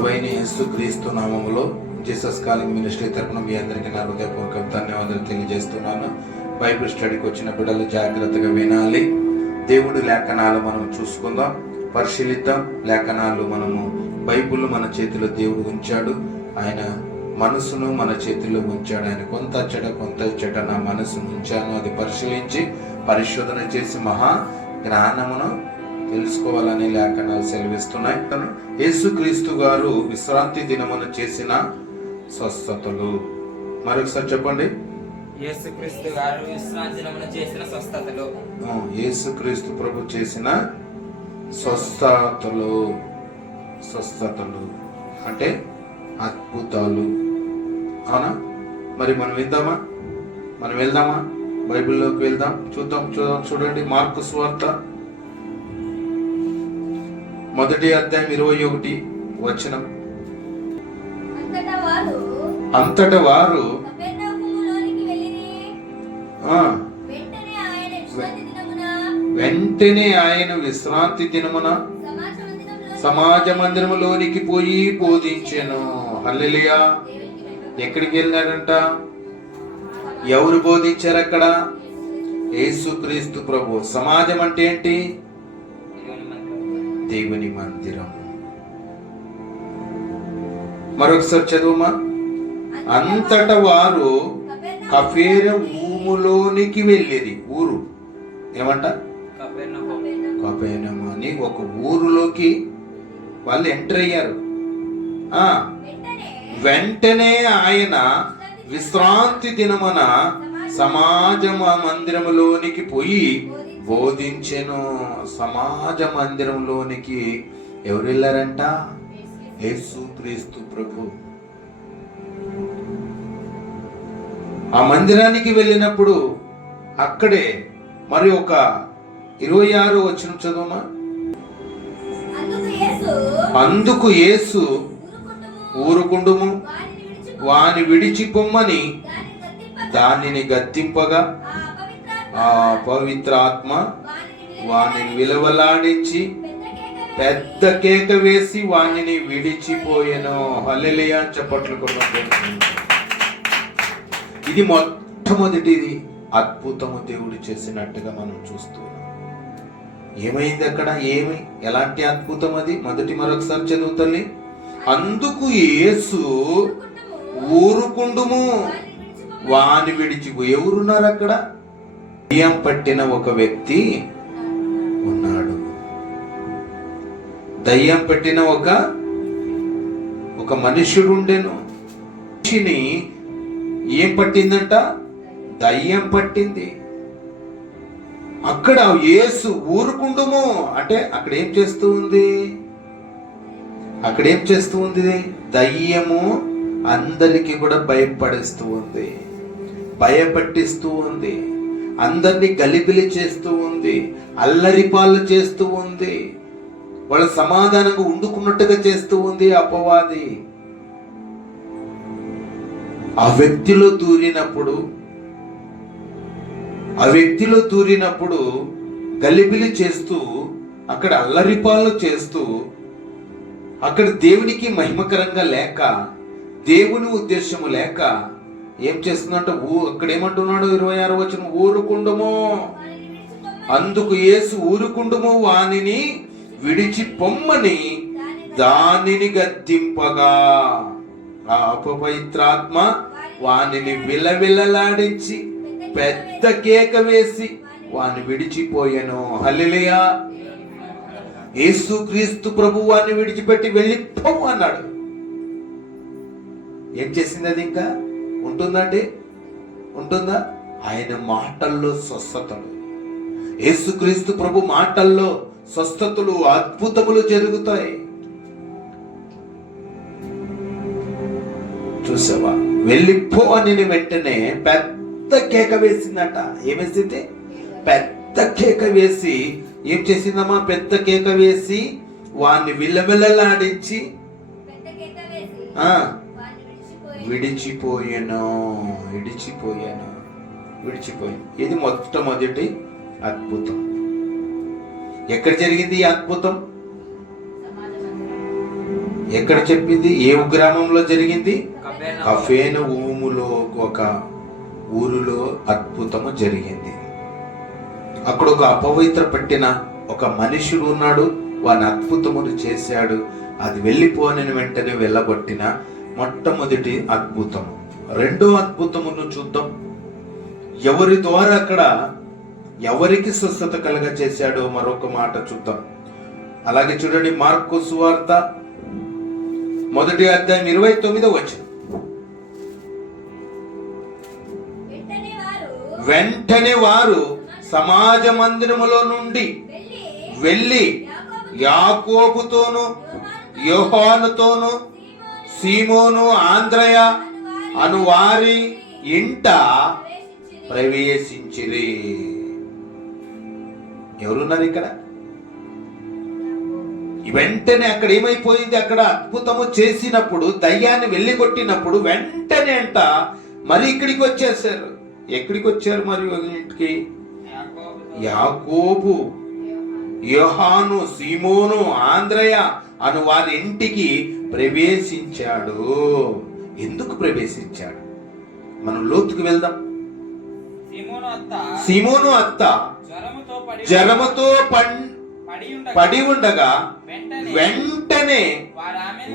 ప్రభువైన యేసుక్రీస్తు నామములో జీసస్ కాలింగ్ మినిస్ట్రీ తరపున మీ అందరికీ నా హృదయపూర్వక ధన్యవాదాలు తెలియజేస్తున్నాను. బైబిల్ స్టడీకి వచ్చిన బిడ్డలు జాగ్రత్తగా వినాలి. దేవుడి లేఖనాలు మనం చూసుకుందాం, పరిశీలిద్దాం. లేఖనాలు మనము బైబిల్ మన చేతిలో దేవుడు ఉంచాడు. ఆయన మనసును మన చేతిలో ఉంచాడు. ఆయన కొంత చెట నా మనసును ఉంచాను, అది పరిశీలించి పరిశోధన చేసి మహా జ్ఞానమును తెలుసుకోవాలని లేఖనాలు సెలవిస్తున్నాయి. యేసుక్రీస్తు గారు విశ్రాంతి దినమున చేసిన స్వస్థతలు. మరొకసారి చెప్పండి. యేసుక్రీస్తు గారు విశ్రాంతి దినమున చేసిన స్వస్థతలు. యేసుక్రీస్తు ప్రభు చేసిన స్వస్థతలు. స్వస్థతలు అంటే అద్భుతాలు. అవునా? మరి మనం వెళ్దామా? బైబిల్లోకి వెళ్దాం, చూద్దాం. చూడండి, మార్కు సువార్త 1వ అధ్యాయం 21వ వచనం. అంతట వారు వెంటనే ఆయన విశ్రాంతి దినమున సమాజ మందిరములోనికి పోయి బోధించెను. హల్లెలూయా. ఎక్కడికి వెళ్ళారంట? ఎవరు బోధించారు అక్కడ? యేసుక్రీస్తు ప్రభు. సమాజం అంటే ఏంటి? దేవుని మందిరం. మరొకసారి చదువుమా. అంతట వారు కపెర్నహూములోనికి వెళ్ళేది. ఊరు ఏమంట? కపెర్నహూము అని ఒక ఊరులోకి వాళ్ళు ఎంటర్ అయ్యారు. వెంటనే ఆయన విశ్రాంతి దినమున సమాజ మందిరములోనికి పోయి బోధించెను. సమాజ మందిరంలోనికి ఎవరు వెళ్ళారంట? యేసుక్రీస్తు ప్రభు. ఆ మందిరానికి వెళ్ళినప్పుడు అక్కడే మరి ఒక 26వ వచనం చదువుమా. అందుకు యేసు ఊరుకుండుము, వాని విడిచిపొమ్మని దానిని గద్దింపగా ఆ పవిత్ర ఆత్మ వానిని విలవలాడించి పెద్ద కేక వేసి వానిని విడిచిపోయెను. హల్లెలూయా. చప్పట్లు కొట్టండి. ఇది మొట్టమొదటిది అద్భుతము దేవుడు చేసినట్టుగా మనం చూస్తున్నాం. ఏమైంది అక్కడ? ఎలాంటి అద్భుతం అది? మరొకసారి చదువుతల్లి. అందుకు యేసు ఊరుకుండుము, వాని విడిచిపో. ఎవరున్నారు అక్కడ? దయ్యం పట్టిన ఒక వ్యక్తి ఉన్నాడు. దయ్యం పట్టిన ఒక మనుష్యుడు ఉండెను. మనిషిని ఏం పట్టిందంట? దయ్యం పట్టింది. అక్కడ యేసు ఊరుకుండుము అంటే అక్కడ ఏం చేస్తూ ఉంది? దయ్యము అందరికి కూడా భయపడిస్తూ ఉంది, భయపట్టిస్తూ ఉంది, అందరినీ గలిబిలి చేస్తూ ఉంది, అల్లరిపాలు చేస్తూ ఉంది, వాళ్ళ సమాధానంగా ఉండుకున్నట్టుగా చేస్తూ ఉంది అపవాది. ఆ వ్యక్తిలో దూరినప్పుడు గలిబిలి చేస్తూ, అక్కడ అల్లరిపాలు చేస్తూ, అక్కడ దేవునికి మహిమకరంగా లేక, దేవుని ఉద్దేశము లేక ఏం చేస్తుందంట? అక్కడ ఏమంటున్నాడు? 26వ వచనం. ఊరుకుండుము. అందుకు యేసు ఊరుకుండుము, వానిని విడిచి పొమ్మని దానిని గద్దింపగా ఆ అపవిత్రాత్మ వానిని విలవిలలాడించి పెద్ద కేక వేసి వాని విడిచిపోయెను. హల్లెలూయా. యేసుక్రీస్తు ప్రభు వాన్ని విడిచిపెట్టి వెళ్ళిపో అన్నాడు. ఏం చేసింది అది? ఇంకా ఉంటుందా? ఆయన మాటల్లో స్వస్థతలు. యేసుక్రీస్తు ప్రభు మాటల్లో స్వస్థతలు, అద్భుతములు జరుగుతాయి. చూసావా? వెళ్ళిపో అని వెంటనే పెద్ద కేక వేసిందట. ఏమేసింది? పెద్ద కేక వేసి ఏం చేసిందమ్మా? పెద్ద కేక వేసి వాన్ని విలవిలలాడించి విడిచిపోయాను. ఇది మొట్టమొదటి అద్భుతం. ఎక్కడ జరిగింది ఈ అద్భుతం? ఎక్కడ చెప్పింది? ఏ గ్రామంలో జరిగింది? కపెర్నహూము. కపెర్నహూములో ఒక ఊరిలో అద్భుతము జరిగింది. అక్కడ ఒక అపవిత్ర పట్టిన ఒక మనుషుడు ఉన్నాడు. వాని అద్భుతమును చేశాడు. అది వెళ్ళిపోని వెంటనే వెళ్ళగొట్టిన మొట్టమొదటి అద్భుతము. రెండో అద్భుతమును చూద్దాం. ఎవరి ద్వారా అక్కడ ఎవరికి స్వస్థత కలగ చేశాడో మరొక మాట చూద్దాం. అలాగే చూడండి, మార్కు సువార్త 1వ అధ్యాయం 29వ వచనం. వెంటనే వారు సమాజ మందిరములో నుండి వెళ్ళి యాకోబుతోను యోహానుతోను సీమోను ఆంద్రయ అను వారి ఇంట ప్రవేశించిరి. ఎవరున్నారు ఇక్కడ? వెంటనే అక్కడ ఏమైపోయింది? అక్కడ అద్భుతము చేసినప్పుడు, దయ్యాన్ని వెళ్ళిగొట్టినప్పుడు వెంటనే అంట మరి ఇక్కడికి వచ్చేసారు. ఎక్కడికి వచ్చారు? మరి ఇంటికి యాకోబు, యోహాను, సీమోను, ఆంద్రయ అను వారి ఇంటికి ప్రవేశించాడు. ఎందుకు ప్రవేశించాడు? మనం లోతుకు వెళ్దాం. సీమోను అత్త జ్వరముతో పడి ఉండగా వెంటనే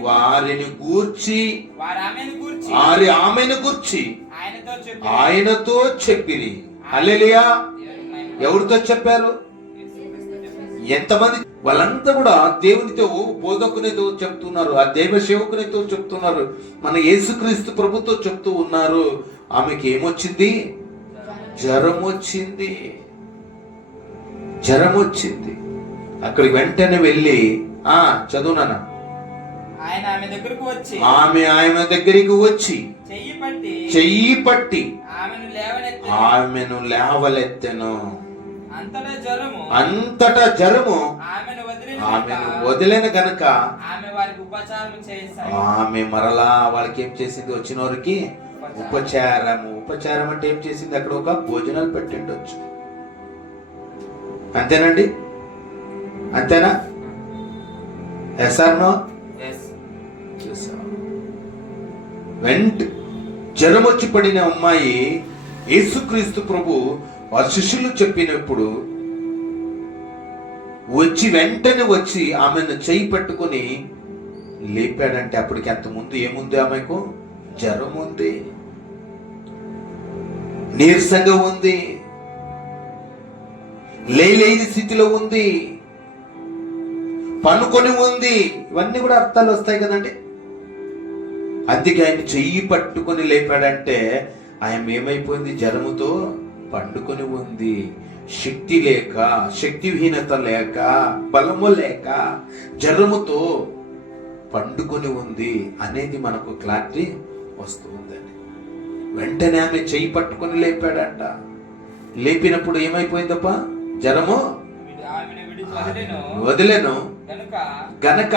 వారిని గూర్చి ఆమెను గూర్చి ఆయనతో చెప్పిరి. హల్లెలూయా. ఎవరితో చెప్పారు? ఎంతమంది? వాళ్ళంతా కూడా దేవునితో, బోధకునితో చెప్తున్నారు, ఆ దైవ సేవకునితో చెప్తున్నారు, మన యేసుక్రీస్తు ప్రభుతో చెప్తూ ఉన్నారు. ఆమెకి ఏమొచ్చింది? జ్వరం వచ్చింది. జ్వరం వచ్చింది. అక్కడికి వెంటనే వెళ్ళి చదువునా ఆమె దగ్గరికి వచ్చి చెయ్యి పట్టి ఆమెను లేవలెత్తెను. అంతటా జ్వరము ఆమెను వదిలేను గనక ఆమె మరలా వాళ్ళకి ఏం చేసింది? వచ్చిన వారికి ఉపచారం అంటే ఏం చేసింది? అక్కడ ఒక భోజనాలు పెట్టిండొచ్చు. అంతేనండి? అంతేనా? ఎస్ఆర్నో? జ్వరం వచ్చి పడిన అమ్మాయి యేసుక్రీస్తు ప్రభు వారి శిష్యులు చెప్పినప్పుడు వెంటనే వచ్చి ఆమెను చేయి పట్టుకుని లేపాడంటే అప్పటికి అంత ముందు ఏముంది? ఆమెకు జ్వరం ఉంది, నీరసంగా ఉంది, లేని స్థితిలో ఉంది, పనుకొని ఉంది. ఇవన్నీ కూడా అర్థాలు వస్తాయి కదండి. అందుకే ఆయన చెయ్యి పట్టుకొని లేపాడంటే ఆయన ఏమైపోయింది? జ్వరముతో పండుకొని ఉంది. శక్తి లేక, శక్తిహీనత లేక, బలము లేక జ్వరముతో పండుకొని ఉంది అనేది మనకు క్లారిటీ వస్తూ ఉందండి. వెంటనే ఆమె చెయ్యి పట్టుకొని లేపాడంట. లేపినప్పుడు ఏమైపోయిందప్ప? జ్వరము వదిలేను గనక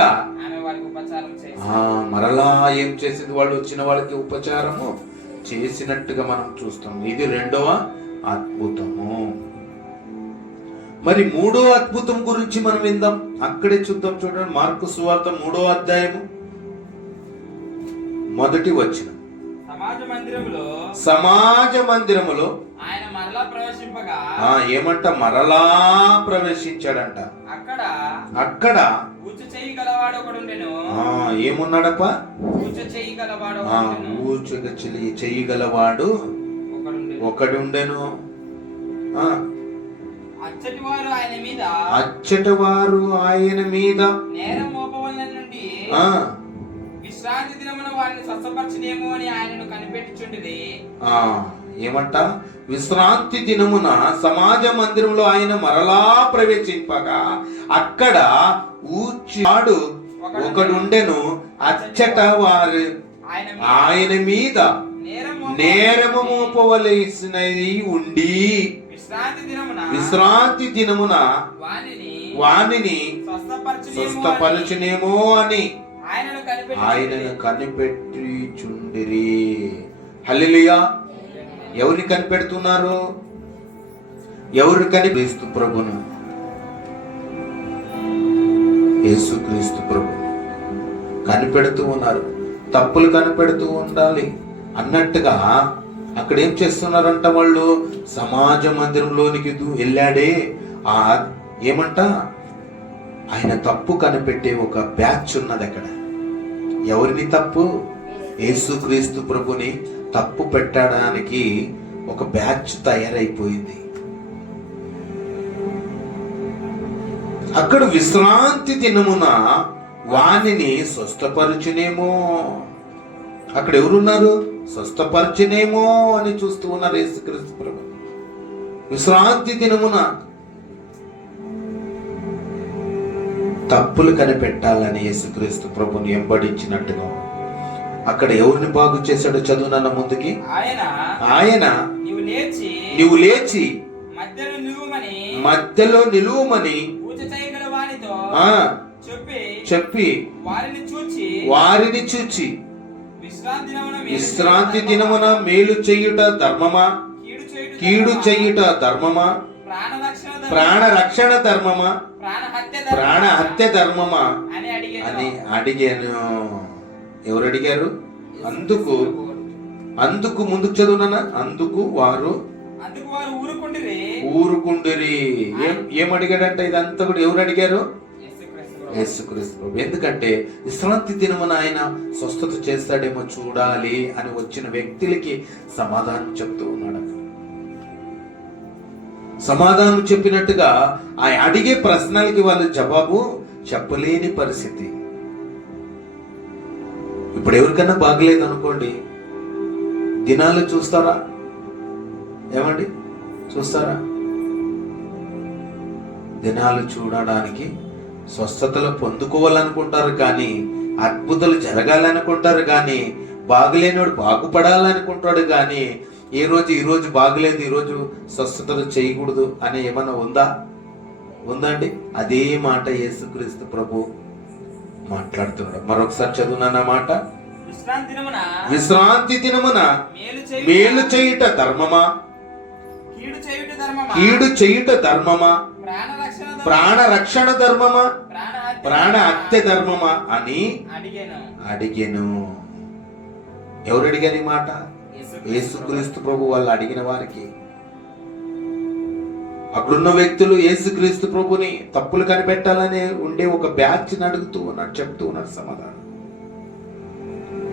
మరలా ఏం చేసింది? వాళ్ళు వచ్చిన వాళ్ళకి ఉపచారము చేసినట్టుగా మనం చూస్తాం. ఇది రెండవ అద్భుతము. మరి మూడో అద్భుతం గురించి మనం విందాం. అక్కడే చూద్దాం. చూడండి, మార్కు సువార్త 3వ అధ్యాయము 1వ వచనం. సమాజ మందిరములో ఆయన మరలా ప్రవేశింపగా ఏమంట? మరలా ప్రవేశించాడంట. అక్కడ ఊచ చెయ్యి గలవాడు ఒకడుండెను. ఏమున్నాడప్ప? ఊచ చెయ్యి గలవాడు చెయ్యి గలవాడు ఒకడుండెను. అచ్చటి వారు ఆయన మీద నేరం మోపవలన నుండి విశ్రాంతి దినమున వారిని స్వస్థపరచనేమో అని ఆయనను కనిపెట్టుచుండిరి. ఏమంట? విశ్రాంతి దినమున సమాజ మందిరంలో ఆయన మరలా ప్రవేశింపగా అక్కడ ఊచాడు ఒకడుండెను. అచ్చట వారు ఆయన మీద నేరము మోపవలసినది ఉండి విశ్రాంతి దినమున వానిని స్వస్థపరచునేమో అని ఆయనను కనిపెట్టుచుండిరి. హల్లెలూయా. ఎవరిని కనిపెడుతున్నారు? ఎవరు కనిపిస్తూ ప్రభును? యేసుక్రీస్తు ప్రభు కనిపెడుతూ ఉన్నారు. తప్పులు కనిపెడుతూ ఉండాలి అన్నట్టుగా అక్కడ ఏం చేస్తున్నారంట, వాళ్ళు సమాజ మందిరంలోనికి వెళ్ళాడే ఏమంట, ఆయన తప్పు కనిపెట్టే ఒక బ్యాచ్ ఉన్నది అక్కడ. ఎవరిని తప్పు? యేసుక్రీస్తు ప్రభుని తప్పు పెట్టడానికి ఒక బ్యాచ్ తయారైపోయింది. అక్కడ విశ్రాంతి దినమున వాణిని స్వస్థపరచునేమో, అక్కడ ఎవరున్నారు? స్వస్థపరచునేమో అని చూస్తూ ఉన్నారు యేసుక్రీస్తు ప్రభు. విశ్రాంతి దినమున తప్పులు కనిపెట్టాలని యేసుక్రీస్తు ప్రభుని వెంబడించినట్టుగా అక్కడ ఎవరిని బాగు చేశాడో చదువునన్న ముందుకి. ఆయన నీవు లేచి మధ్యలో నిలువమని చెప్పి వారిని చూచి విశ్రాంతి దినమున మేలు చేయుట ధర్మమా, కీడు చేయుట ధర్మమా, ప్రాణ రక్షణ ధర్మమా, ప్రాణ హత్య ధర్మమా అని అడిగాను. ఎవరు అడిగారు? అందుకు ముందుకు చదువునా, అందుకు వారు ఊరుకుండిరి. ఏం అడిగాడంట? ఇదంతా కూడా ఎవరు అడిగారు? యేసుక్రీస్తు ప్రభు. ఎందుకంటే విశ్రాంతి దినమున ఆయన స్వస్థత చేస్తాడేమో చూడాలి అని వచ్చిన వ్యక్తులకి సమాధానం చెప్తూ ఉన్నాడు. సమాధానం చెప్పినట్టుగా ఆయన అడిగే ప్రశ్నలకి వాళ్ళు జవాబు చెప్పలేని పరిస్థితి. ఇప్పుడు ఎవరికన్నా బాగలేదు అనుకోండి, దినాలు చూస్తారా? ఏమండి చూస్తారా? దినాలు చూడడానికి స్వస్థతలు పొందుకోవాలనుకుంటారు కానీ, అద్భుతాలు జరగాలనుకుంటారు కానీ, బాగలేనివాడు బాగుపడాలనుకుంటాడు కానీ, ఈ రోజు బాగలేదు, ఈరోజు స్వస్థతలు చేయకూడదు అని ఏమన్నా ఉందండి? అదే మాట యేసుక్రీస్తు ప్రభు మాట్లాడుతున్నాడు. మరొకసారి చదువునా మాట. విశ్రాంతి దినమున మేలు చేయుట ధర్మమా, కీడు చేయుట ధర్మమా, ప్రాణ రక్షణ ధర్మమా, ప్రాణ హత్య ధర్మమా అని అడిగాను. ఎవరు అడిగారు ఈ మాట? యేసుక్రీస్తు ప్రభు వాళ్ళు అడిగిన వారికి. అక్కడున్న వ్యక్తులు యేసుక్రీస్తు ప్రభుని తప్పులు కనిపెట్టాలని ఉండే ఒక బ్యాచ్ అడుగుతూ ఉన్నాడు, చెప్తూ ఉన్నాడు సమాధానం.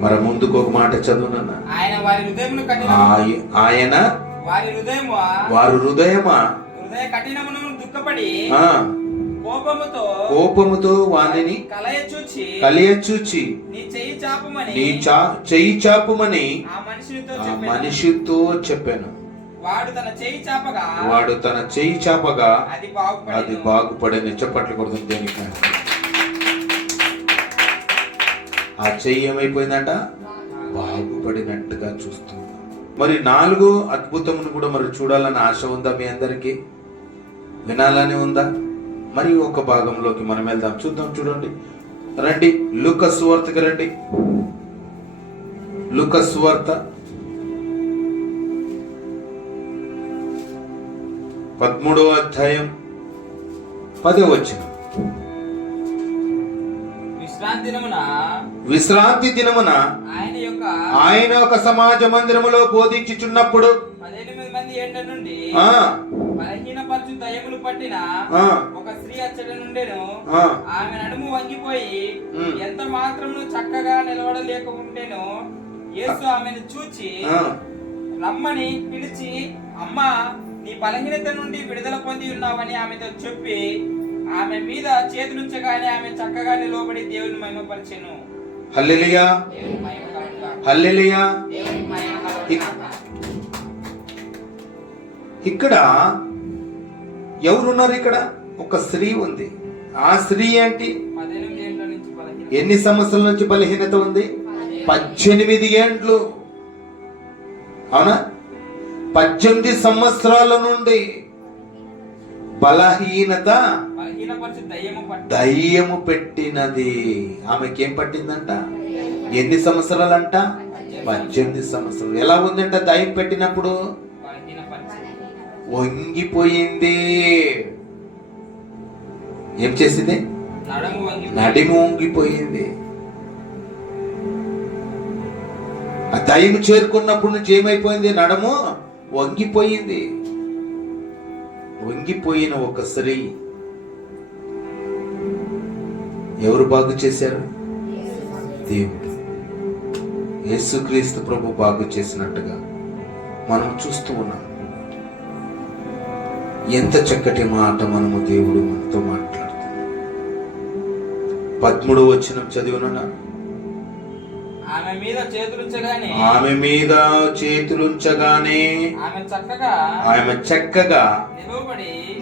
మరి ముందుకు ఒక మాట చదువునన్నా. ఆయన వారి హృదయమా కోపముతో వానిని కలియచూచి నీ చెయ్యి చాపుమని ఆ మనిషితో చెప్పాను. వాడు తన చెయ్యి చాపగా అది బాగుపడని. చెప్పట్లు కొడుతుంది దేనికి? ఆ చెయ్యి ఏమైపోయిందంట? బాగుపడినట్టుగా చూస్తుంది. మరి 4వ అద్భుతమును కూడా మరి చూడాలని ఆశ ఉందా మీ అందరికి? వినాలని ఉందా? మరి ఒక భాగంలోకి మనం వెళ్దాం, చూద్దాం. చూడండి, రండి లూకా సువార్తకి రండి. లూకా సువార్త 13వ అధ్యాయం 10వ వచనం. విశ్రాంతి దినమున ఆయన ఒక సమాజ మందిరములో బోధించుచున్నప్పుడు 18 మంది ఏంట నుండి బలహీనపరచు దయ్యములు పట్టిన ఒక స్త్రీ అచ్చట నుండెను. ఆమె నడుము వంగిపోయి ఎంత మాత్రము చక్కగా నిలవడలేక ఉండెను. యేసు ఆమెను చూచి రమ్మని పిలిచి, అమ్మా, నీ బలహీనత నుండి విడుదల పొంది ఉన్నావని ఆమెతో చెప్పి ఆమె మీద చేతులుంచగానే ఆమె చక్కగా నిలవబడి దేవుని మహిమపరిచెను. హల్లెలూయా, హల్లెలూయా. ఇక్కడ ఎవరున్నారు? ఇక్కడ ఒక స్త్రీ ఉంది. ఆ స్త్రీ ఏంటి? ఎన్ని సంవత్సరాల నుంచి బలహీనత ఉంది? 18 ఏండ్లు. అవునా? 18 సంవత్సరాల నుండి బలహీనత దయ్యము పెట్టినది. ఆమెకేం పట్టిందంట? ఎన్ని సంవత్సరాలంట? 18 సంవత్సరాలు. ఎలా ఉందంట దయ్యం పెట్టినప్పుడు? వంగిపోయింది. ఏం చేసింది? నడిము వంగిపోయింది. ఆ దయ్యం చేరుకున్నప్పటి నుంచి ఏమైపోయింది? నడము వంగిపోయింది. వంగిపోయిన ఒక స్త్రీ ఎవరు బాగు చేశారు? దేవుడు, యేసుక్రీస్తు ప్రభు బాగు చేసినట్టుగా మనం చూస్తూ ఉన్నాం. ఎంత చక్కటి మాట మనము దేవుడు మనతో మాట్లాడుతున్నాం. 13వ వచనం చదివిన ఆమె మీద చేతులుంచగానే ఆమె చక్కగా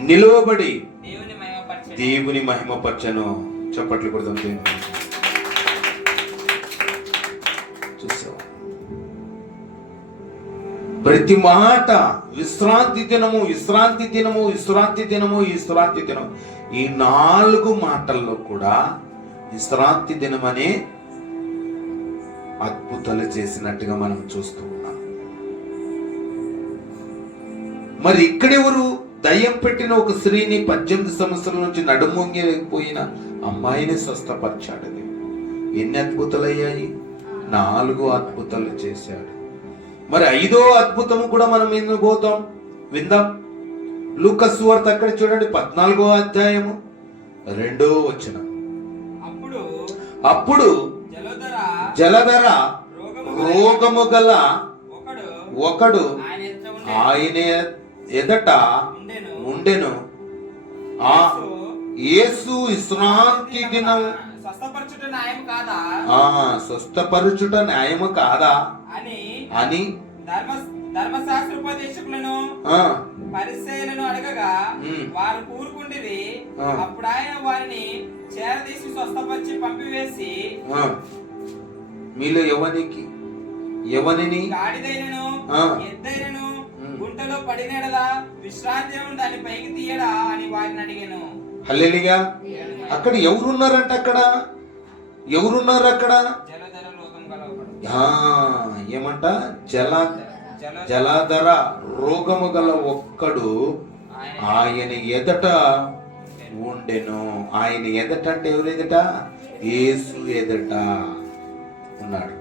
నిలువబడి దేవుని మహిమపరచెను. చప్పట్లు కొడదాం. చూసావా? ప్రతి మాట విశ్రాంతి దినము, విశ్రాంతి దినము, విశ్రాంతి దినము, విశ్రాంతి దినం. ఈ 4 మాటల్లో కూడా విశ్రాంతి దినం అనే అద్భుతాలు చేసినట్టుగా మనం చూస్తూ ఉన్నాం. మరి ఇక్కడెవరు? దయ్యం పెట్టిన ఒక స్త్రీని 18 సంవత్సరాల నుంచి నడుమొంగిపోయిన అమ్మాయిని స్వస్థపరిచాడు. ఎన్ని అద్భుతాలు అయ్యాయి? 4 అద్భుతాలు చేశాడు. మరి 5వ అద్భుతము కూడా మనం ఎందుకు పోతాం? విందాం. లూకా సువార్త అక్కడ చూడండి, 14వ అధ్యాయము 2వ వచనం. అప్పుడు జలధర రోగము గల ఒకడు ఆయన ఎదట ఉండెను. యేసు విశ్రాంతి దినం స్వస్థపరచుట న్యాయము కాదా అని ధర్మశాస్త్రోపదేశకులను పరిసయ్యులను అడగగా వారు కూరుకుండిరి. అప్పుడు ఆయన వారిని చేరదీసి స్వస్థపరిచి పంపివేసి, మీలో ఎవనిని గాడిదైనను ఎద్దైనను గుంటలో పడినడలా విశ్రాంతి దాన్ని పైకి తీయడా అని వారిని అడిగాను. హల్లెలూయా. అక్కడ ఎవరున్నారంట? ఎవరున్నారు అక్కడ? జలధర రోగం గల ఏమంట? జలధర రోగము గల ఒక్కడు ఆయన ఎదట ఉండెను. ఆయన ఎదట అంటే ఎవరు ఎదట? యేసు ఎదట ఉన్నాడు.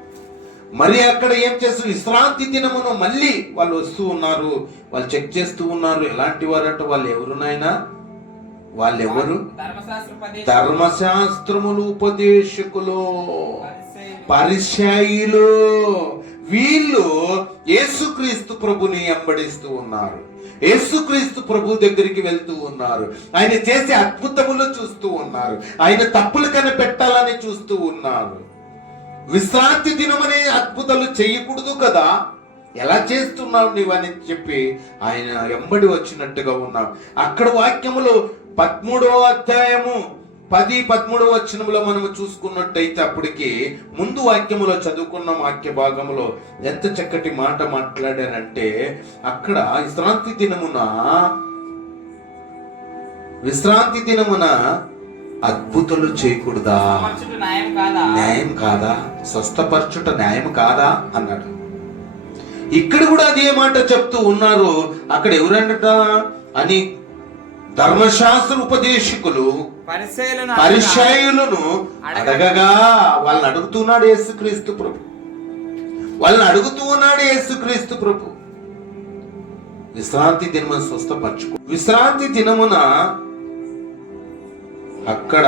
మరి అక్కడ ఏం చేస్తూ విశ్రాంతి దినమును మళ్ళీ వాళ్ళు వస్తూ ఉన్నారు. వాళ్ళు చెక్ చేస్తూ ఉన్నారు. ఎలాంటి వారంట? వాళ్ళు ఎవరు నాయనా? వాళ్ళెవరు? ధర్మశాస్త్రములు ఉపదేశకులు, పరిసయ్యులు. వీళ్ళు యేసుక్రీస్తు ప్రభుని వెంబడిస్తూ ఉన్నారు. యేసుక్రీస్తు ప్రభు దగ్గరికి వెళ్తూ ఉన్నారు. ఆయన చేసే అద్భుతములు చూస్తూ ఉన్నారు. ఆయన తప్పులు కనిపెట్టాలని చూస్తూ ఉన్నారు. విశ్రాంతి దినమనే అద్భుతాలు చేయకూడదు కదా, ఎలా చేస్తున్నావు నీవని చెప్పి ఆయన వెంబడి వచ్చినట్టుగా ఉన్నాం. అక్కడ వాక్యములు 13వ అధ్యాయము 10-13వ వచనములో మనము చూసుకున్నట్టయితే అప్పటికి ముందు వాక్యములో చదువుకున్న వాక్య భాగములో ఎంత చక్కటి మాట మాట్లాడారంటే, అక్కడ విశ్రాంతి దినమున అద్భుతాలు చేయకూడదా? న్యాయం కాదా? స్వస్థపరచుట న్యాయం కాదా అన్నాడు. ఇక్కడ కూడా అదే మాట చెప్తూ ఉన్నారు. అక్కడ ఎవరంట అని ధర్మశాస్త్ర ఉపదేశకులు పరిసయ్యులను అడగగా వాళ్ళని అడుగుతున్నాడు యేసుక్రీస్తు ప్రభు. విశ్రాంతి దినమున స్వస్థపరచుకో. విశ్రాంతి దినమున అక్కడ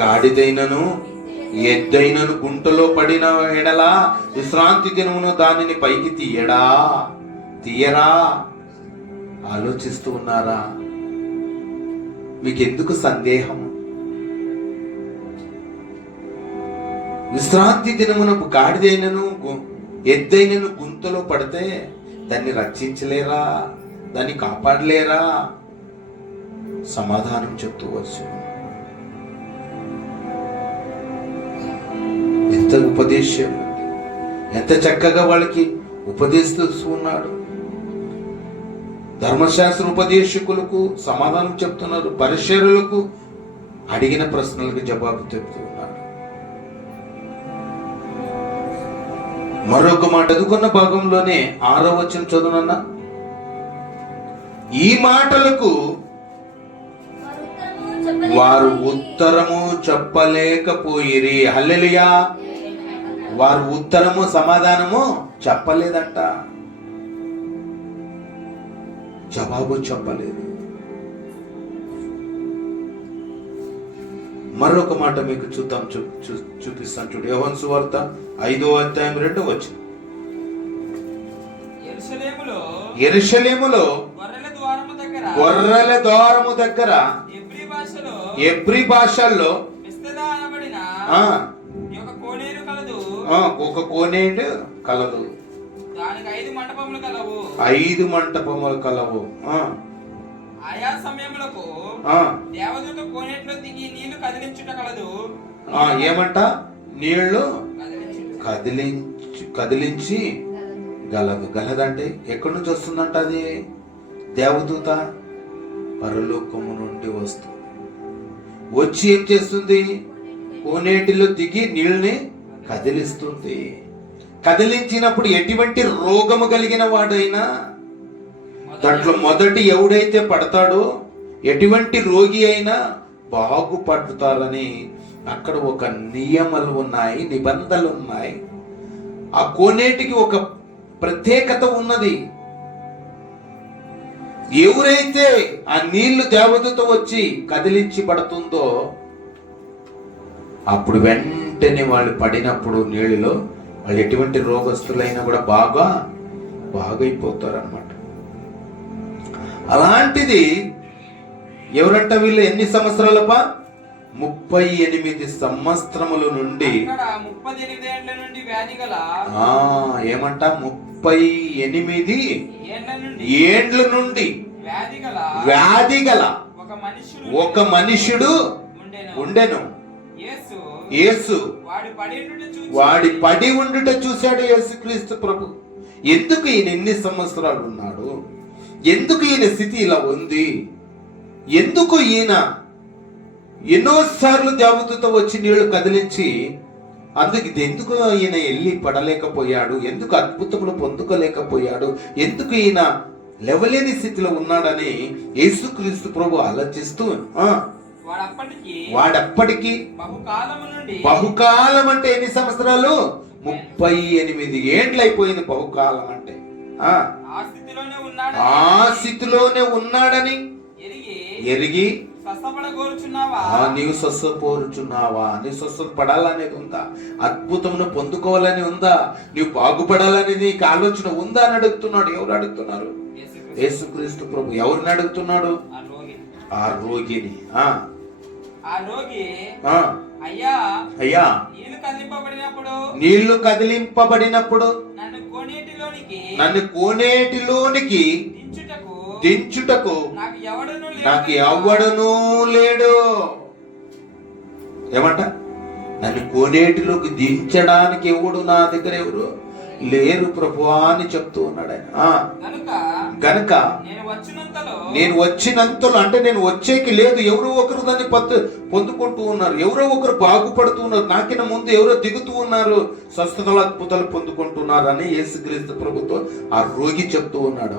గాడిదైనను ఎద్దైనను గుంటలో పడిన ఎడల విశ్రాంతి దినమును దానిని పైకి తీయరా? ఆలోచిస్తూ ఉన్నారా? మీకెందుకు సందేహం? విశ్రాంతి దినమున గాడిదైనను ఎద్దైనను గుంతలో పడితే దాన్ని రక్షించలేరా? దాన్ని కాపాడలేరా? సమాధానం చెప్తూ వచ్చు. ఎంత ఉపదేశం, ఎంత చక్కగా వాళ్ళకి ఉపదేశిస్తూ ఉన్నాడు. ధర్మశాస్త్ర ఉపదేశకులకు సమాధానం చెప్తున్నారు. పరిసయ్యులకు అడిగిన ప్రశ్నలకు జవాబు చెప్తూ ఉన్నాడు. మరొక మాట చదువుకున్న భాగంలోనే 6వ వచనం చదువునన్నా. ఈ మాటలకు వారు ఉత్తరము చెప్పలేకపోయిరి. హల్లెలూయా. వారు ఉత్తరము సమాధానము చెప్పలేదంట, జవాబు చెప్పలేదు. మరొక మాట మీకు చూద్దాం, చూపిస్తాను చూడు. యోహాను సువార్త 5వ అధ్యాయం 2వ వచనం. యెరూషలేములో గొర్రెల ద్వారము దగ్గర ఎబ్రీ భాషల్లో ఒక కోనేరు కలదు. దానికి 5 మంటపములు కలవు. ఆయా సమయములకు దేవదూత కోనేటిలో దిగి నీళ్లు కదిలించుట కలదు. ఏమంట? నీళ్లు కదిలించి గలదంటే ఎక్కడి నుంచి వస్తుందంట? అది దేవదూత పరలోకము నుండి వస్తుంది. వచ్చి ఏం చేస్తుంది? కోనేటిలో దిగి నీళ్ళని కదిలిస్తుంది. కదిలించినప్పుడు ఎటువంటి రోగము కలిగిన వాడైనా దాంట్లో మొదటి ఎవడైతే పడతాడో, ఎటువంటి రోగి అయినా బాగుపడతారని అక్కడ ఒక నియమాలు ఉన్నాయి, నిబంధనలు ఉన్నాయి. ఆ కోనేటికి ఒక ప్రత్యేకత ఉన్నది. ఎవరైతే ఆ నీళ్లు దేవతతో వచ్చి కదిలించి పడుతుందో అప్పుడు వెంటనే వాళ్ళు పడినప్పుడు నీళ్ళలో వాళ్ళు ఎటువంటి రోగస్తులైనా కూడా బాగైపోతారు అన్నమాట. అలాంటిది ఎవరంట వీళ్ళు? ఎన్ని సంవత్సరాలప? 38 సంవత్సరముల నుండి. ఏమంట? 38 ఏండ్ల నుండి వ్యాధి గల ఒక మనుష్యుడు ఉండెను. యేసు వాడి పడి ఉండుట చూశాడు యేసుక్రీస్తు ప్రభు. ఎందుకు ఈయన ఎన్ని సంవత్సరాలు ఉన్నాడు? ఎందుకు ఈయన స్థితి ఇలా ఉంది? ఎందుకు ఈయన ఎన్నోసార్లు దేవతతో వచ్చి నీళ్లు కదిలించి, ఎందుకు ఈయన వెళ్ళి పడలేకపోయాడు? ఎందుకు అద్భుతములు పొందుకోలేకపోయాడు? ఎందుకు ఈయన లేవలేని స్థితిలో ఉన్నాడని యేసుక్రీస్తు ప్రభు ఆలోచిస్తూ వాడప్పటికి బహుకాలం అంటే ఎన్ని సంవత్సరాలు? 38 ఏండ్లు అయిపోయింది బహుకాలం అంటే. ఆ స్థితిలోనే ఉన్నాడని ఎరిగి నీవు స్వస్థపడుచున్నావా? నీవు స్వస్థత పడాలనేది ఉందా? అద్భుతమును పొందుకోవాలని ఉందా? నీవు బాగుపడాలని నీకు ఆలోచన ఉందా అని అడుగుతున్నాడు. ఎవరు అడుగుతున్నారు? యేసుక్రీస్తు ప్రభు. ఎవరిని అడుగుతున్నాడు? ఆ రోగిని. అయ్యా నీళ్లు కదిలింపబడినప్పుడు నన్ను కోనేటిలోనికి దించుటకు నాకు ఎవడనూ లేడు. ఏమంట? నన్ను కోనేటిలోకి దించడానికి ఎవడు నా దగ్గర ఎవరు లేరు ప్రభువా అని చెప్తూ ఉన్నాడు ఆయన. గనుక నేను వచ్చినంతలో అంటే నేను వచ్చేకి లేదు. ఎవరో ఒకరు దాన్ని పొందుకుంటూ ఉన్నారు, ఎవరో ఒకరు బాగుపడుతూ ఉన్నారు, నాకిన ముందు ఎవరో దిగుతూ ఉన్నారు, స్వస్థతలు అద్భుతాలు పొందుకుంటున్నారు అని యేసుక్రీస్తు ప్రభుతో ఆ రోగి చెప్తూ ఉన్నాడు.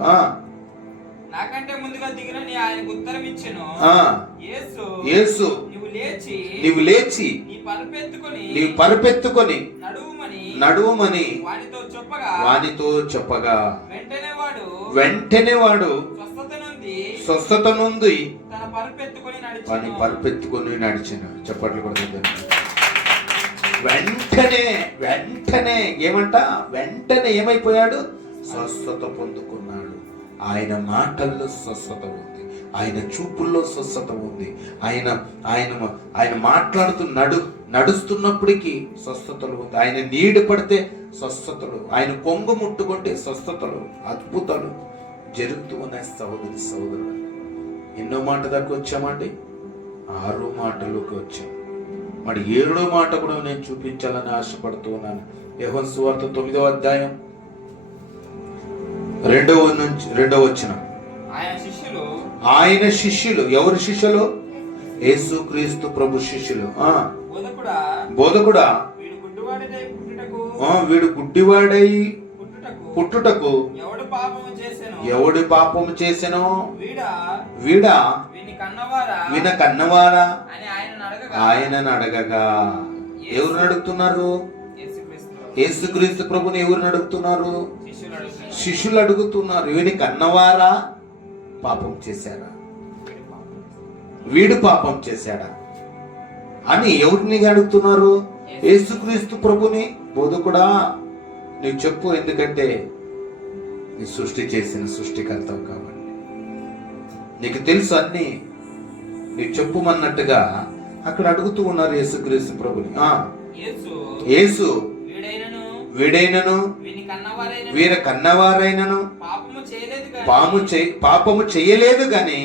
నాకంటే ముందుగా దిగిన ఆయనకు ఉత్తరం ఇచ్చెను. యేసు నీవు లేచి నీ పరుపెత్తుకొని నడువుమని వానితో చెప్పగా వెంటనే వాడు స్వస్థత నుండి వాని పరుపెత్తుకొని నడిచిన. చప్పట్లు కొడుతుంది. వెంటనే ఏమంట? వెంటనే ఏమైపోయాడు? స్వస్థత పొందుకున్నాడు. ఆయన మాటల్లో స్వస్థత ఉంది, ఆయన చూపుల్లో స్వస్థత ఉంది, ఆయన మాట్లాడుతూ నడుస్తున్నప్పటికీ స్వస్థతలు ఉంది, ఆయన నీడు పడితే స్వస్థతలు, ఆయన కొంగు ముట్టుకుంటే స్వస్థతలు, అద్భుతాలు జరుగుతూ ఉన్నాయి. సహోదరుడు ఎన్నో మాట దాకా వచ్చామండి? 6 మాటలోకి వచ్చాం. మరి 7వ మాట కూడా నేను చూపించాలని ఆశపడుతూ ఉన్నాను. యోహాను సువార్త 9వ అధ్యాయం 2వ వచనం. ఆయన శిష్యులు. ఎవరు శిష్యులు? యేసుక్రీస్తు ప్రభు శిష్యులు. బోధకుడా వీడు గుడ్డివాడై పుట్టుటకు ఎవడు పాపము చేసెనో వీడా విన కన్నవారా ఆయనను అడగగా. ఎవరు అడుగుతున్నారు? యేసుక్రీస్తు ప్రభుని ఎవరిని అడుగుతున్నారు? శిష్యులు అడుగుతున్నారు. శిష్యులు అడుగుతున్నారు. వీని కన్నవారా పాపం చేశారా, వీడు పాపం చేశాడా అని ఎవరిని అడుగుతున్నారు? యేసుక్రీస్తు ప్రభుని. బోధకుడా నీవు చెప్పు, ఎందుకంటే నీ సృష్టి చేసిన సృష్టికర్తవు కాబట్టి నీకు తెలుసు అన్ని, నీకు చెప్పుమన్నట్టుగా అక్కడ అడుగుతూ ఉన్నారు యేసుక్రీస్తు ప్రభుని. యేసు వీడైనను వీరి కన్నవారైనను పాపము చేయలేదు గాని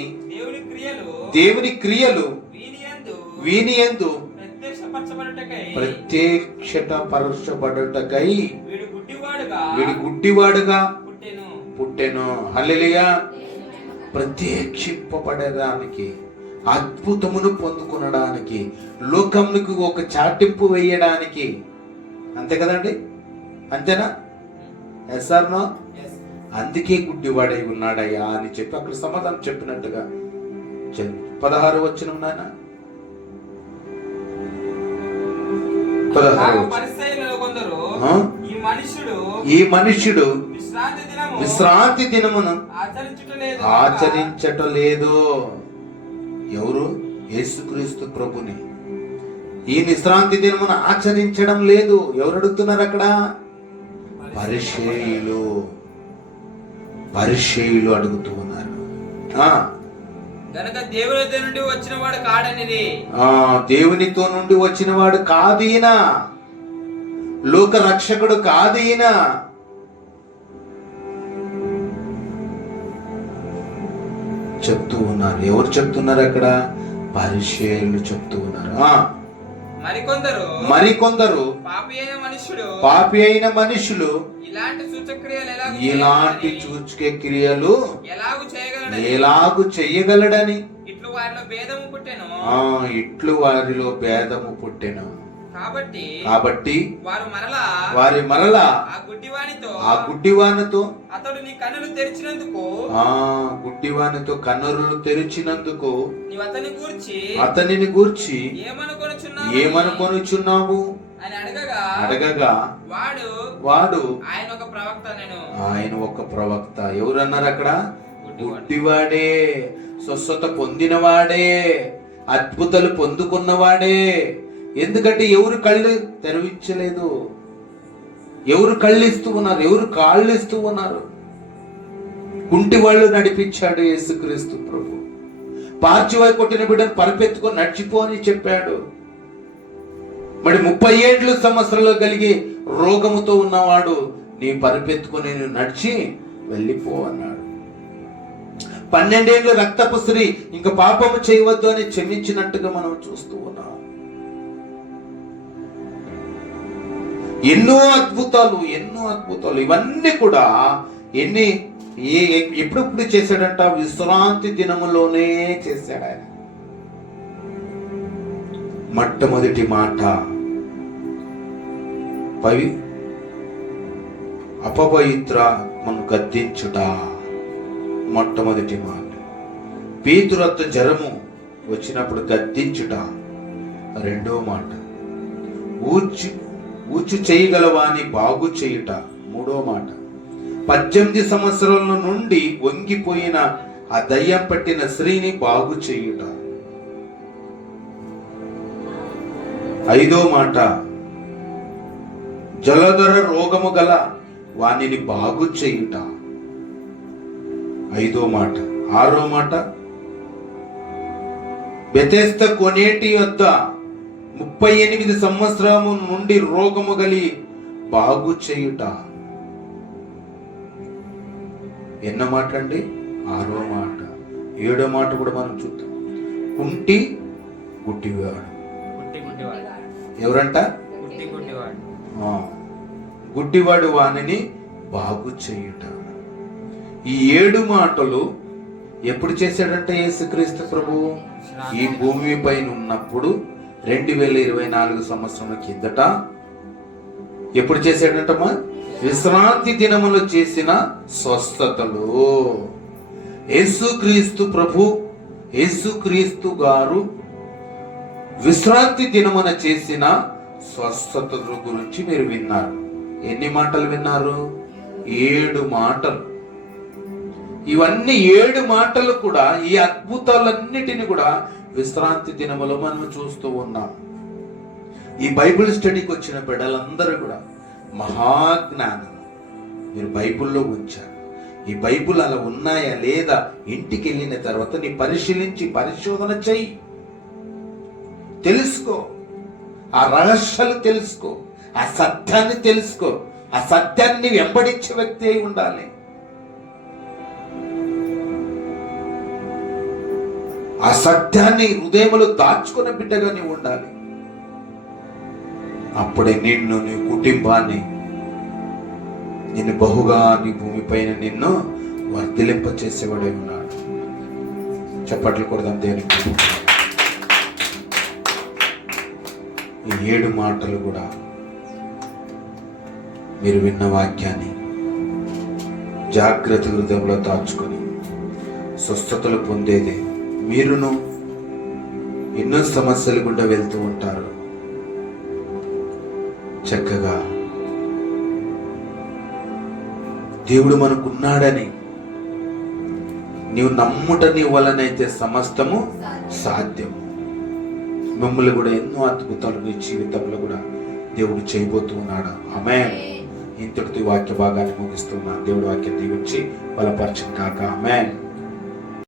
దేవుని క్రియలు వీని యందు ప్రత్యక్షపరచబడుటకై వీడు గుడ్డివాడుగా పుట్టెను. హల్లెలూయా. ప్రత్యక్షింపబడడానికి, అద్భుతమును పొందుకొనడానికి, లోకములకు ఒక చాటింపు వేయడానికి. అంతే కదండి? అంతేనా? Yes or no? అందుకే గుడ్డివాడై ఉన్నాడయ్యా అని చెప్పి అక్కడ సమాధానం చెప్పినట్టుగా 16 వచనం నాయన. 16 ఈ మనుష్యుడు విశ్రాంతి దినమును ఆచరించటలేదు. ఎవరు? యేసుక్రీస్తు ప్రభుని. ఈ విశ్రాంతి దినమును ఆచరించడం లేదు. ఎవరు అడుగుతున్నారు అక్కడ? పరిసయ్యులు అడుగుతూ ఉన్నారు. దేవునితో నుండి వచ్చిన వాడు కాడనిది. దేవునితో నుండి వచ్చిన వాడు కాదీన, లోక రక్షకుడు కాదీన. చెప్తూ ఉన్నారు. ఎవరు చెప్తున్నారు అక్కడ? పరిసయ్యులు చెప్తూ ఉన్నారు. మరికొందరు పాపి అయిన మనుషులు ఇలాంటి సూచక క్రియలు ఎలాగు చేయగలడని ఇట్లు వారిలో భేదము పుట్టెను. కాబట్టి వారి మరలా ఆ గుడ్డివానితో గుడ్డివానితో కన్నులు తెరిచినందుకు అతనిని గూర్చి ఏమనుకొనుచున్నావు అడగగా వాడు ఆయన ఒక ప్రవక్త. ఎవరన్నారు అక్కడ? గుడ్డివాడే, స్వస్థత పొందినవాడే, అద్భుతాలు పొందుకున్నవాడే. ఎందుకంటే ఎవరు కళ్ళు తెరవించలేదు, ఎవరు కళ్ళు ఇస్తూ ఉన్నారు, ఎవరు కాళ్ళు ఇస్తూ ఉన్నారు. కుంటి వాళ్ళు నడిపించాడు యేసుక్రీస్తు ప్రభు. పార్చివై కొట్టిన బిడ్డను పరిపెత్తుకొని నడిచిపో అని చెప్పాడు. మరి 30 సంవత్సరాలు కలిగి రోగముతో ఉన్నవాడు నీ పరిపెత్తుకొని నడిచి వెళ్ళిపో అన్నాడు. 12 ఏళ్ళు రక్తపు స్త్రీ ఇంకా పాపము చేయవద్దు అని క్షమించినట్టుగా మనం చూస్తూ ఉన్నాం. ఎన్నో అద్భుతాలు. ఇవన్నీ కూడా ఎప్పుడెప్పుడు చేశాడంట? విశ్రాంతి దినములోనే చేశాడు ఆయన. మొట్టమొదటి మాట అపవిత్రను గద్దించుట. మొట్టమొదటి మాట. పేతురత్వ జ్వరము వచ్చినప్పుడు గద్దించుట. రెండో మాట ఊచు చేయగలవాని బాగు చేయుట. మూడో మాట 18 సంవత్సరాల నుండి వంగిపోయిన ఆ దయ్యం పట్టిన స్త్రీని బాగు చేయుట. ఐదో మాట జలధర రోగము గల వానిని బాగు చేయుట. ఐదో మాట. ఆరో మాట బెతెస్దా కొనేటి వద్ద 38 సంవత్సరము నుండి రోగము గలి బాగు చేయుట. ఎన్నో మాట అండి? ఆరో మాట. ఏడో మాట కూడా మనం చూద్దాం. గుడ్డివాడు. ఎవరంట? గుడ్డివాడు వానిని బాగు చేయుట. ఈ 7 మాటలు ఎప్పుడు చేశాడంటే యేసుక్రీస్తు ప్రభు ఈ భూమి పైన ఉన్నప్పుడు 2024 సంవత్సరం కిందట ఎప్పుడు చేశాడంటమ్మా? విశ్రాంతి దినములు చేసిన స్వస్థతలు. యేసుక్రీస్తు ప్రభు, యేసుక్రీస్తు గారు విశ్రాంతి దినమున చేసిన స్వస్థతల గురించి మీరు విన్నారు. ఎన్ని మాటలు విన్నారు? 7 మాటలు. ఇవన్నీ 7 మాటలు కూడా, ఈ అద్భుతాలన్నిటిని కూడా విశ్రాంతి దినములో మనం చూస్తూ ఉన్నాం. ఈ బైబిల్ స్టడీకి వచ్చిన బిడ్డలందరూ కూడా మహాజ్ఞానం మీరు బైబిల్లో ఉంచారు. ఈ బైబిల్ అలా ఉన్నాయా లేదా ఇంటికి వెళ్ళిన తర్వాత నీ పరిశీలించి పరిశోధన చెయ్యి, తెలుసుకో, ఆ రహస్యాలు తెలుసుకో, ఆ సత్యాన్ని తెలుసుకో. ఆ సత్యాన్ని వెంబడించే వ్యక్తి అయి ఉండాలి. ఆ సత్యాన్ని హృదయములో దాచుకున్న బిడ్డగా నీవు ఉండాలి. అప్పుడే నిన్ను, నీ కుటుంబాన్ని, నిన్ను బహుగా నీ భూమిపైన నిన్ను వర్ధిలింప చేసేవాడే ఉన్నాడు. చప్పట్లు కొడదాం దేనికి. ఈ 7 మాటలు కూడా మీరు విన్న వాక్యాన్ని జాగ్రత్త హృదయంలో దాచుకొని స్వస్థతలు పొందేదే. మీరును ఎన్నో సమస్యలు గుండా వెళ్తూ ఉంటారు. చక్కగా దేవుడు మనకున్నాడని నీవు నమ్ముట నీ వలనైతే సమస్తము సాధ్యము. మిమ్మల్ని కూడా ఎన్నో అద్భుతాలు నీ జీవితంలో కూడా దేవుడు చేయబోతూ ఉన్నాడు. ఆమేన్. ఇంతటితో వాక్య భాగాన్ని ముగిస్తున్నా. దేవుడు వాక్యం దీవించి బలపరచును కాక. ఆమేన్.